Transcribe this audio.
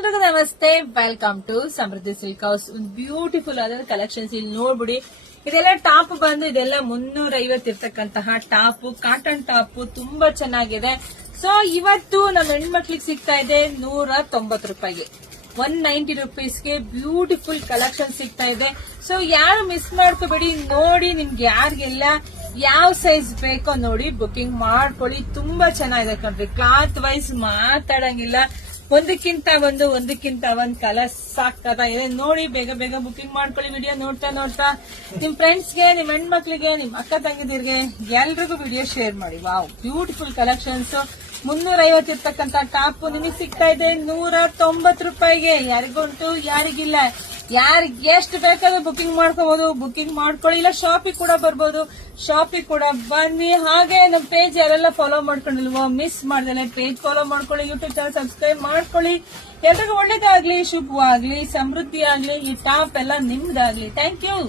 ಎಲ್ರಿಗೂ ನಮಸ್ತೆ, welcome to Samriddhi silk house. ಒಂದು ಬ್ಯೂಟಿಫುಲ್ ಆದ ಕಲೆಕ್ಷನ್ಸ್ ಇಲ್ಲಿ ನೋಡ್ಬಿಡಿ. ಇದೆಲ್ಲ ಟಾಪ್ ಬಂದು ಇದೆಲ್ಲ 350 ಇರ್ತಕ್ಕಂತಹ ಟಾಪ್, ಕಾಟನ್ ಟಾಪ್ ತುಂಬಾ ಚೆನ್ನಾಗಿದೆ. ಸೊ ಇವತ್ತು ನಮ್ಮ ಹೆಣ್ಮಕ್ಳಿಗೆ ಸಿಗ್ತಾ ಇದೆ 190 ರೂಪಾಯಿಗೆ, 190 ರುಪೀಸ್ಗೆ ಬ್ಯೂಟಿಫುಲ್ ಕಲೆಕ್ಷನ್ ಸಿಗ್ತಾ ಇದೆ. ಸೊ ಯಾರು ಮಿಸ್ ಮಾಡ್ಕೋಬೇಡಿ, ನೋಡಿ ನಿಮ್ಗೆ ಯಾರಿಗೆಲ್ಲ ಯಾವ ಸೈಜ್ ಬೇಕೋ ನೋಡಿ ಬುಕಿಂಗ್ ಮಾಡ್ಕೊಳ್ಳಿ. ತುಂಬಾ ಚೆನ್ನಾಗಿದೆ ಕಣ್ರಿ, ಕ್ಲಾತ್ ವೈಸ್ ಮಾತಾಡಂಗಿಲ್ಲ, ಒಂದಕ್ಕಿಂತ ಒಂದು ಕಲರ್ ಸಾಕ್ತಾ ಇದೆ. ನೋಡಿ ಬೇಗ ಬೇಗ ಬುಕಿಂಗ್ ಮಾಡ್ಕೊಳ್ಳಿ. ವಿಡಿಯೋ ನೋಡ್ತಾ ನಿಮ್ ಫ್ರೆಂಡ್ಸ್ಗೆ, ನಿಮ್ ಹೆಣ್ಮಕ್ಳಿಗೆ, ನಿಮ್ ಅಕ್ಕ ತಂಗಿದಿರ್ಗೆ ಎಲ್ರಿಗೂ ವಿಡಿಯೋ ಶೇರ್ ಮಾಡಿ. Wow, beautiful collections. 350 ಇರ್ತಕ್ಕಂತ ಟಾಪ್ ನಿಮಗೆ ಸಿಗ್ತಾ ಇದೆ 190 ರೂಪಾಯಿಗೆ. ಯಾರಿಗುಂಟು ಯಾರಿಗಿಲ್ಲ, ಯಾರಿಗೆ ಎಷ್ಟು ಬೇಕಾದ್ರೂ ಬುಕಿಂಗ್ ಮಾಡ್ಕೋಬಹುದು. ಬುಕಿಂಗ್ ಮಾಡ್ಕೊಳ್ಳಿ, ಇಲ್ಲ ಶಾಪಿಗೆ ಕೂಡ ಬರ್ಬೋದು. ಶಾಪಿಗೆ ಕೂಡ ಬನ್ನಿ. ಹಾಗೆ ನಮ್ಮ ಪೇಜ್ ಯಾರೆಲ್ಲ ಫಾಲೋ ಮಾಡ್ಕೊಂಡಿಲ್ವೋ ಮಿಸ್ ಮಾಡ್ದೇನೆ ಪೇಜ್ ಫಾಲೋ ಮಾಡ್ಕೊಳ್ಳಿ, ಯೂಟ್ಯೂಬ್ ಚಾನಲ್ ಸಬ್ಸ್ಕ್ರೈಬ್ ಮಾಡ್ಕೊಳ್ಳಿ. ಎಲ್ರಿಗೂ ಒಳ್ಳೇದಾಗ್ಲಿ, ಶುಭವಾಗ್ಲಿ, ಸಮೃದ್ಧಿ ಆಗ್ಲಿ, ಈ ಟಾಪ್ ಎಲ್ಲ ನಿಮ್ದಾಗ್ಲಿ. Thank you.